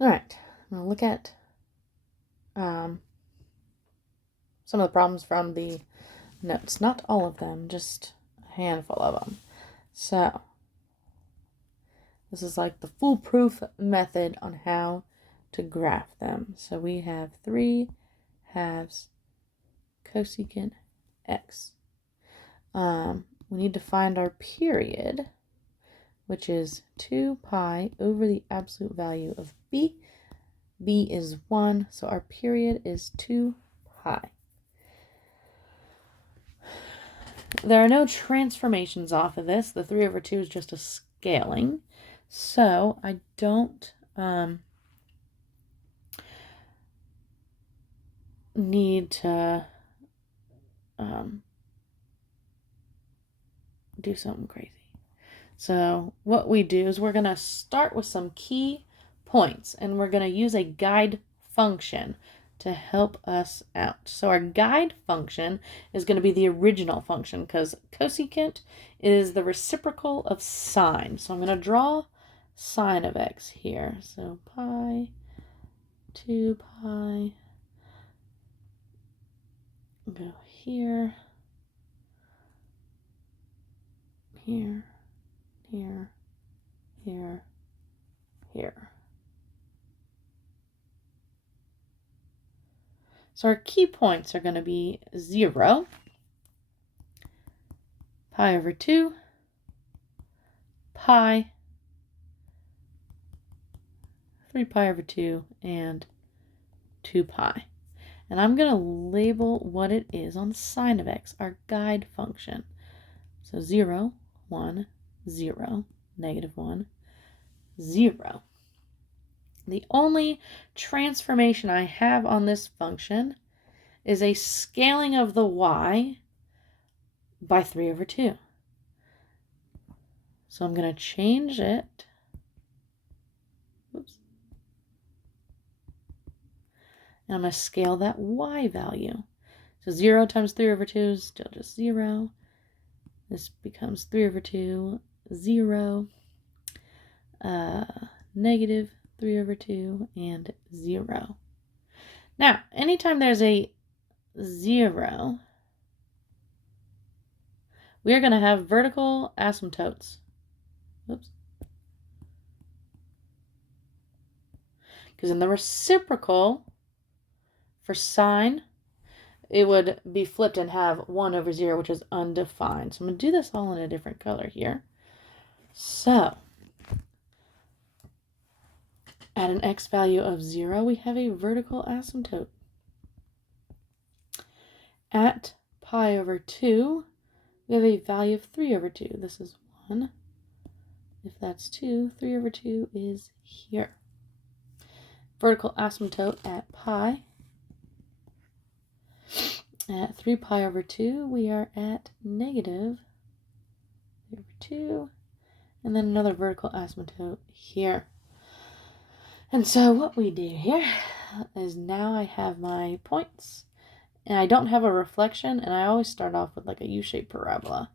All right, I'm going to look at some of the problems from the notes. Not all of them, just a handful of them. So, this is like the foolproof method on how to graph them. So we have 3 halves cosecant x. We need to find our period, which is 2 pi over the absolute value of b. B is 1, so our period is 2 pi. There are no transformations off of this. The 3 over 2 is just a scaling. So I don't need to do something crazy. So what we do is we're going to start with some key points, and we're going to use a guide function to help us out. So our guide function is going to be the original function because cosecant is the reciprocal of sine. So I'm going to draw sine of x here. So pi, 2 pi, go here, here, here, here, here. So our key points are going to be 0, pi over 2, pi, 3 pi over 2, and 2 pi. And I'm going to label what it is on sine of x, our guide function. So 0, 1, 0, -1, 0. The only transformation I have on this function is a scaling of the y by 3 over 2. So I'm going to change it. Oops. And I'm going to scale that y value. So 0 times 3 over 2 is still just 0. This becomes 3 over 2, 0, negative 3 over 2, and 0. Now, anytime there's a 0, we are going to have vertical asymptotes. Oops. Because in the reciprocal, for sine, it would be flipped and have 1 over 0, which is undefined. So I'm going to do this all in a different color here. So, at an x value of 0, we have a vertical asymptote. At pi over 2, we have a value of 3 over 2. This is 1. If that's 2, 3 over 2 is here. Vertical asymptote at pi. At 3 pi over 2, we are at negative 3 over 2. And then another vertical asymptote here. And so what we do here is now I have my points. And I don't have a reflection, and I always start off with like a U-shaped parabola.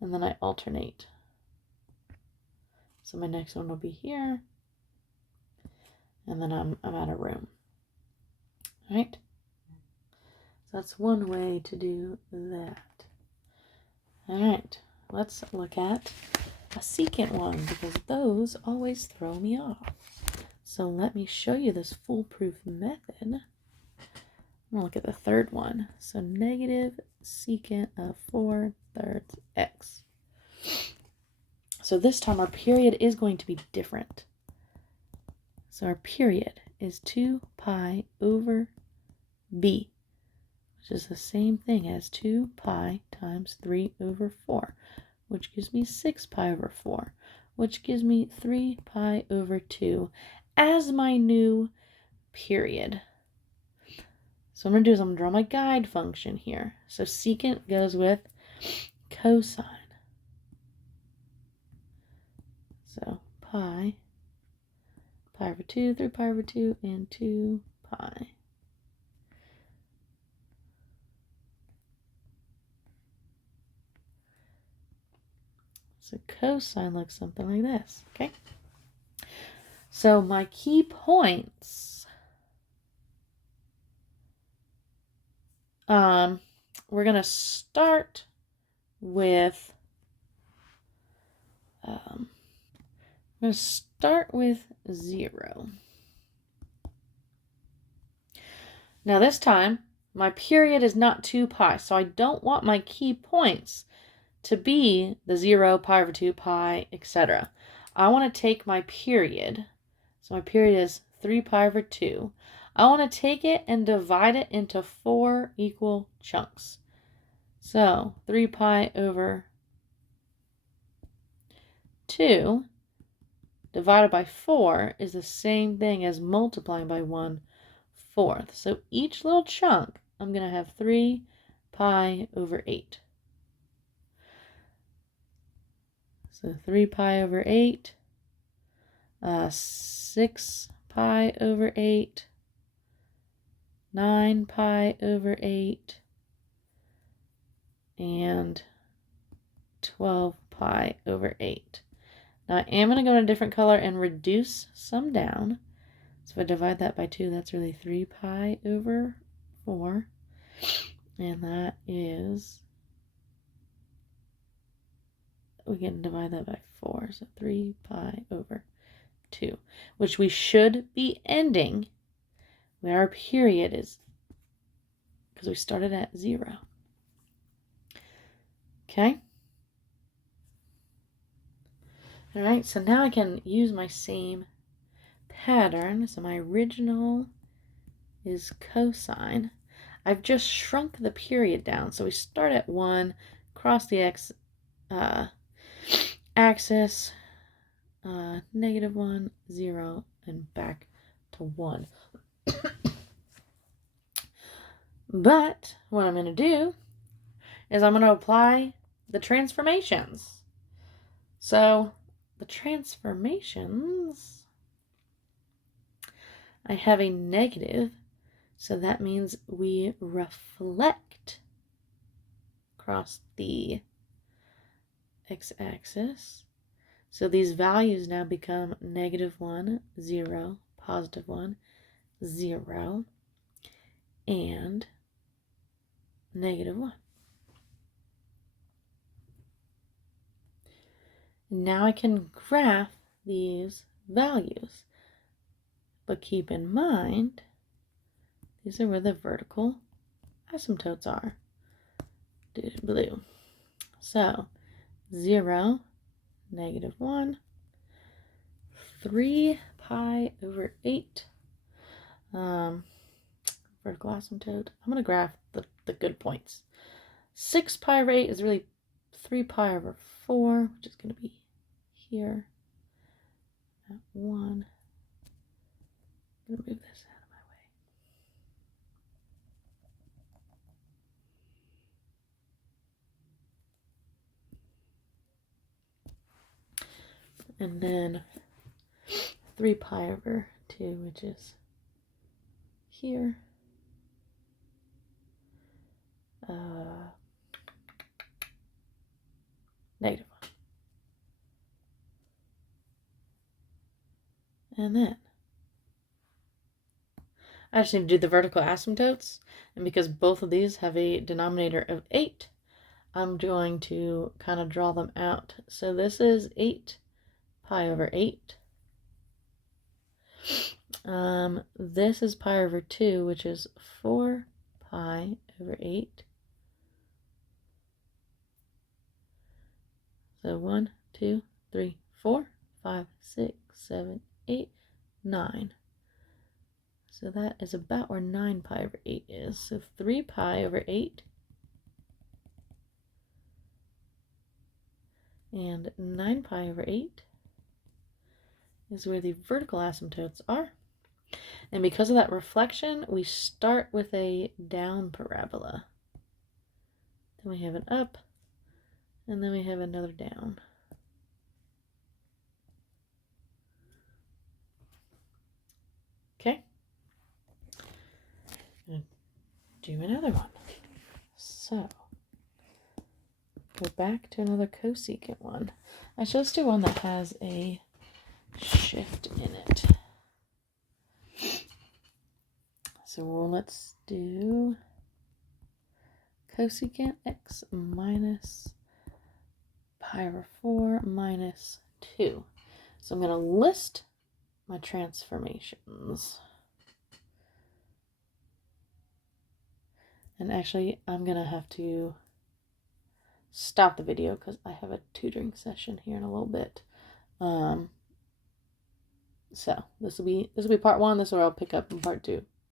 And then I alternate. So my next one will be here. And then I'm out of room. All right? So that's one way to do that. All right. Let's look at a secant one, because those always throw me off. So let me show you this foolproof method. I'm going to look at the third one. So negative secant of 4/3 x. So this time our period is going to be different. So our period is 2 pi over b, which is the same thing as 2 pi times 3 over 4, which gives me 6 pi over 4, which gives me 3 pi over 2 as my new period. So what I'm going to do is I'm going to draw my guide function here. So secant goes with cosine. So pi over 2, 3 pi over 2, and 2 pi. So cosine looks something like this, okay? So my key points, we're going to start with, I'm going to start with 0. Now this time, my period is not 2 pi, so I don't want my key points to be the 0, pi over 2, pi, etc. I want to take my period, so my period is 3 pi over 2. I want to take it and divide it into 4 equal chunks. So 3 pi over 2 divided by 4 is the same thing as multiplying by 1/4. So each little chunk, I'm going to have 3 pi over 8. So 3 pi over 8, 6 pi over 8, 9 pi over 8, and 12 pi over 8. Now I am going to go in a different color and reduce some down. So if I divide that by 2, that's really 3 pi over 4. And that is, we can divide that by 4. So 3 pi over 2, which we should be ending where our period is, because we started at 0. Okay? All right, so now I can use my same pattern. So my original is cosine. I've just shrunk the period down. So we start at 1, cross the axis, -1, 0, and back to 1. But what I'm going to do is I'm going to apply the transformations. So the transformations, I have a negative, so that means we reflect across the x-axis. So these values now become -1, 0, +1, 0, and -1. Now I can graph these values, but keep in mind, these are where the vertical asymptotes are, blue. So 0, -1, 3 pi over 8, vertical asymptote. I'm going to graph the good points. 6 pi over 8 is really 3 pi over 4, which is going to be here. At 1. I'm going to move this out of my way. And then 3 pi over 2, which is here. -1. And then I just need to do the vertical asymptotes. And because both of these have a denominator of 8, I'm going to kind of draw them out. So this is 8 pi over 8. This is pi over 2, which is 4 pi over 8. So 1, 2, 3, 4, 5, 6, 7, 8, 9. So that is about where 9 pi over 8 is. So 3 pi over 8 and 9 pi over 8 is where the vertical asymptotes are. And because of that reflection, we start with a down parabola. Then we have an up, and then we have another down. Okay? I'm going to do another one. So, go back to another cosecant one. Actually, let's do one that has a shift in it. So let's do cosecant x minus pi over 4 minus 2. So I'm going to list my transformations. And actually, I'm going to have to stop the video because I have a tutoring session here in a little bit. So this will be part 1. This is where I'll pick up in part 2.